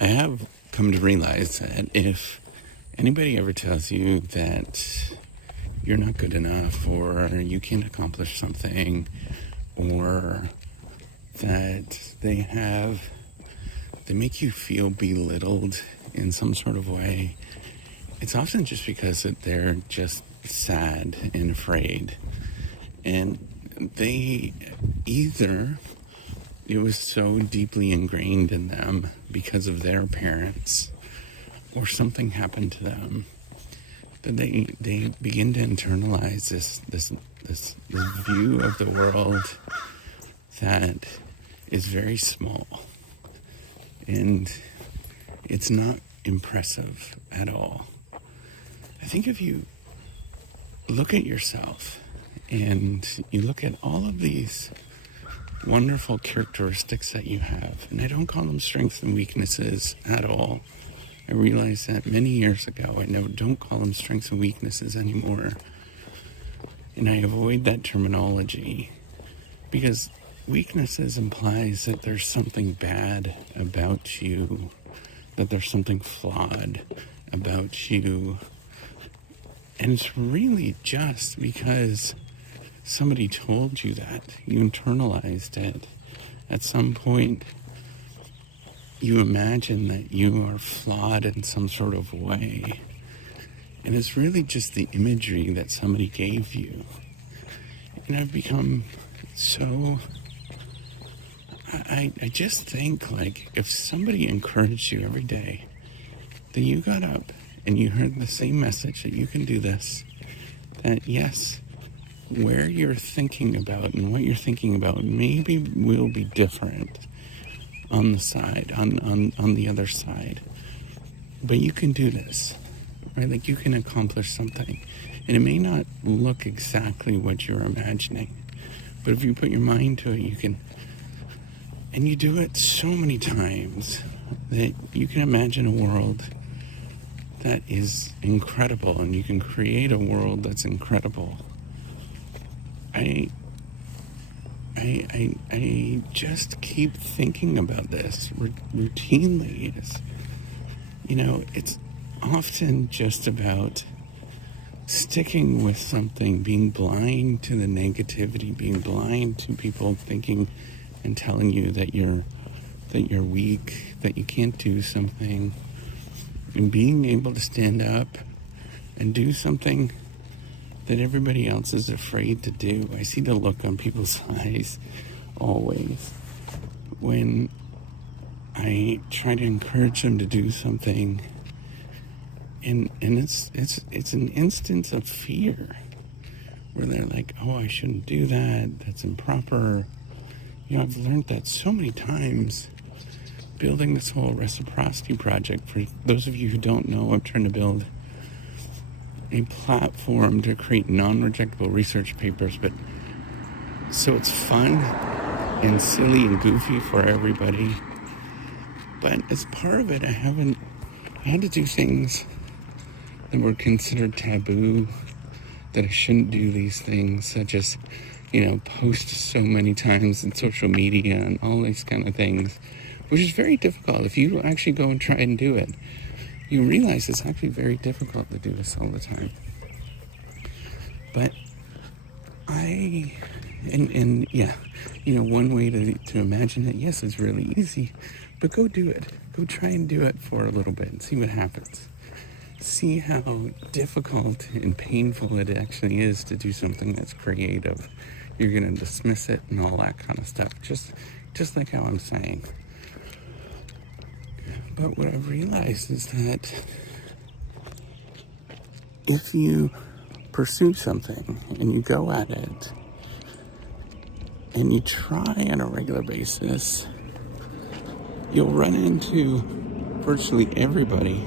I have come to realize that if anybody ever tells you that you're not good enough or you can't accomplish something or that they make you feel belittled in some sort of way, it's often just because that they're just sad and afraid. And they either it was so deeply ingrained in them because of their parents, or something happened to them that they begin to internalize this view of the world that is very small, and it's not impressive at all. I think if you look at yourself and you look at all of these wonderful characteristics that you have, and I don't call them strengths and weaknesses at all. I realized that many years ago. I don't call them strengths and weaknesses anymore. And I avoid that terminology because weaknesses implies that there's something bad about you, that there's something flawed about you. And it's really just because somebody told you that. You internalized it. At some point, you imagine that you are flawed in some sort of way. And it's really just the imagery that somebody gave you. And I've become so... I just think, like, if somebody encouraged you every day, that you got up and you heard the same message that you can do this, that yes, where you're thinking about and what you're thinking about maybe will be different on the side, on the other side. But you can do this, right? Like, you can accomplish something. And it may not look exactly what you're imagining, but if you put your mind to it, you can. And you do it so many times that you can imagine a world that is incredible, and you can create a world that's incredible. I just keep thinking about this routinely. It's often just about sticking with something, being blind to the negativity, being blind to people thinking and telling you that you're weak, that you can't do something, and being able to stand up and do something that everybody else is afraid to do. I see the look on people's eyes always when I try to encourage them to do something, and it's an instance of fear where they're like, oh, I shouldn't do that, that's improper. I've learned that so many times building this whole reciprocity project. For those of you who don't know, I'm trying to build a platform to create non-rejectable research papers, but so it's fun and silly and goofy for everybody. But as part of it, I had to do things that were considered taboo, that I shouldn't do these things, such as, post so many times in social media and all these kind of things, which is very difficult. If you actually go and try and do it, you realize it's actually very difficult to do this all the time. But one way to imagine it, yes, it's really easy, but go do it. Go try and do it for a little bit and see what happens. See how difficult and painful it actually is to do something that's creative. You're going to dismiss it and all that kind of stuff, just like how I'm saying. But what I've realized is that if you pursue something and you go at it and you try on a regular basis, you'll run into virtually everybody,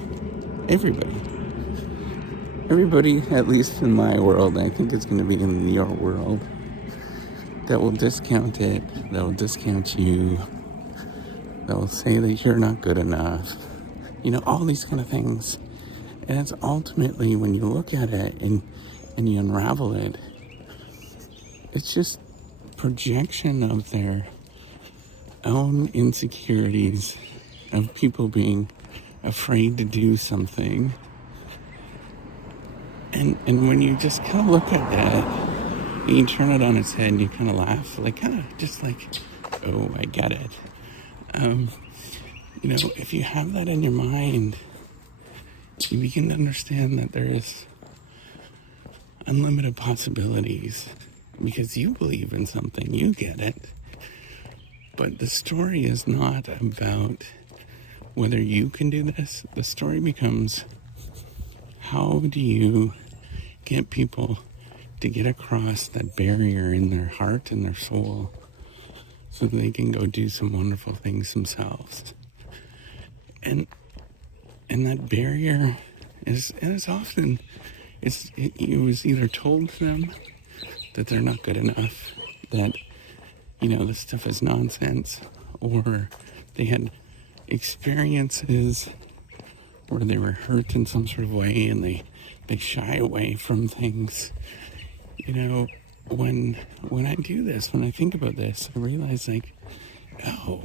at least in my world, I think it's going to be in your world, that will discount it, that will discount you, that will say that you're not good enough, all these kind of things. And it's ultimately, when you look at it and you unravel it, it's just projection of their own insecurities of people being afraid to do something. And when you just kind of look at that, and you turn it on its head and you kind of laugh, like, just like, oh, I get it. If you have that in your mind, you begin to understand that there is unlimited possibilities because you believe in something, you get it. But the story is not about whether you can do this. The story becomes, how do you get people to get across that barrier in their heart and their soul so they can go do some wonderful things themselves? And that barrier is often, it was either told to them that they're not good enough, that, this stuff is nonsense, or they had experiences where they were hurt in some sort of way and they shy away from things. When I do this, when I think about this, I realize, like, oh,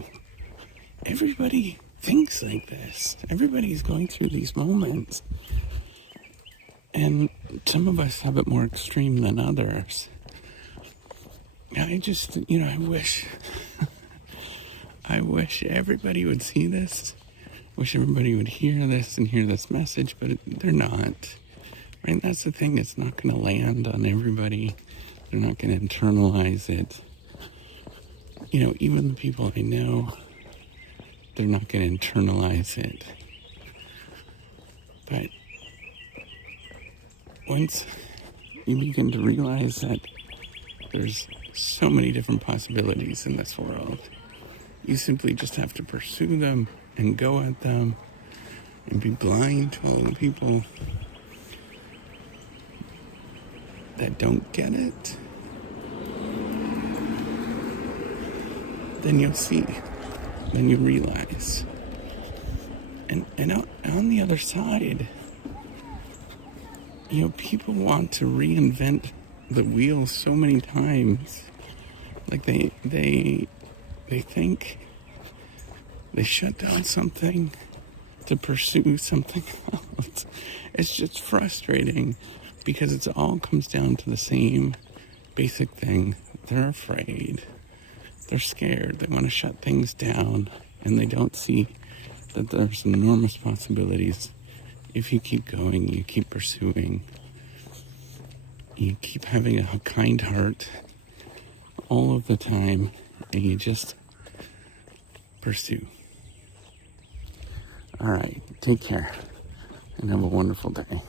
everybody thinks like this. Everybody's going through these moments. And some of us have it more extreme than others. I just, I wish everybody would see this. Wish everybody would hear this and hear this message, but they're not. Right? That's the thing. It's not going to land on everybody. They're not going to internalize it. Even the people I know, they're not going to internalize it. But once you begin to realize that there's so many different possibilities in this world, you simply just have to pursue them and go at them and be blind to all the people that don't get it. Then you'll see. Then you realize. And on the other side, people want to reinvent the wheel so many times. Like they think they shut down something to pursue something else. It's just frustrating because it all comes down to the same basic thing. They're afraid. They're scared. They want to shut things down, and they don't see that there's enormous possibilities. If you keep going, you keep pursuing, you keep having a kind heart all of the time, and you just pursue. All right, take care, and have a wonderful day.